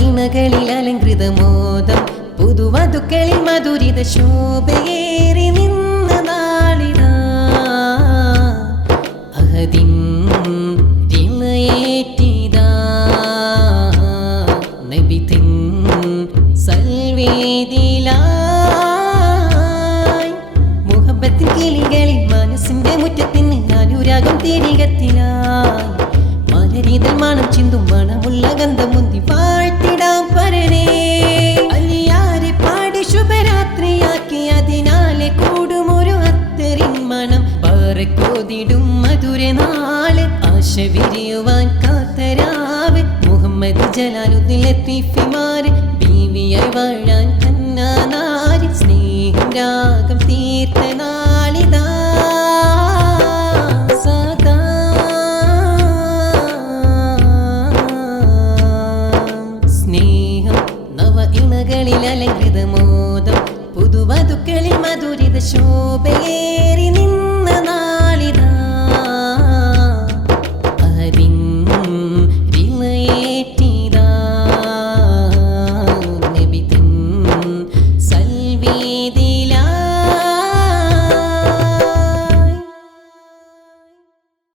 ഇണകളിൽ അലങ്കൃതമോദം പുതുവധുക്കളിൽ മധുരിത ശോഭയേറി നിന്ന നാളിതാ അഹദിൻ ദിളയേറ്റിതാ നബി തിൻ സൽവേദിലായി മുഹബത്തിൻ കിളികളിൽ മനസ്സിന്റെ മുറ്റത്തിന് അനുരാഗം തിരികത്തിലായി മലരിതൽ മണം ചിന്തും മണമുള്ള ഗന്ധമുന്തി പാഴ്ത്തിടാം പരനേ അലിയാരെ പാടി ശുഭരാത്രിയാക്കി അതിനാലെ കൂടുമൊരു അത്തറിൻ മണം പറക്കോതിടും മധുര നാള് ആശ വിരിയുവാൻ കാത്തരാവ് മുഹമ്മദ് ജലാലുദ്ദീൻ ലത്തീഫിമാര് ബീവിയായി വാഴാൻ കന്നാനാരി സ്നേഹം രാഗം തീർത്ത നാളിതാ ഇണകളിൽ അലങ്കൃതമോദം പുതുവധുക്കളിൽ മധുരിത ശോഭയേറി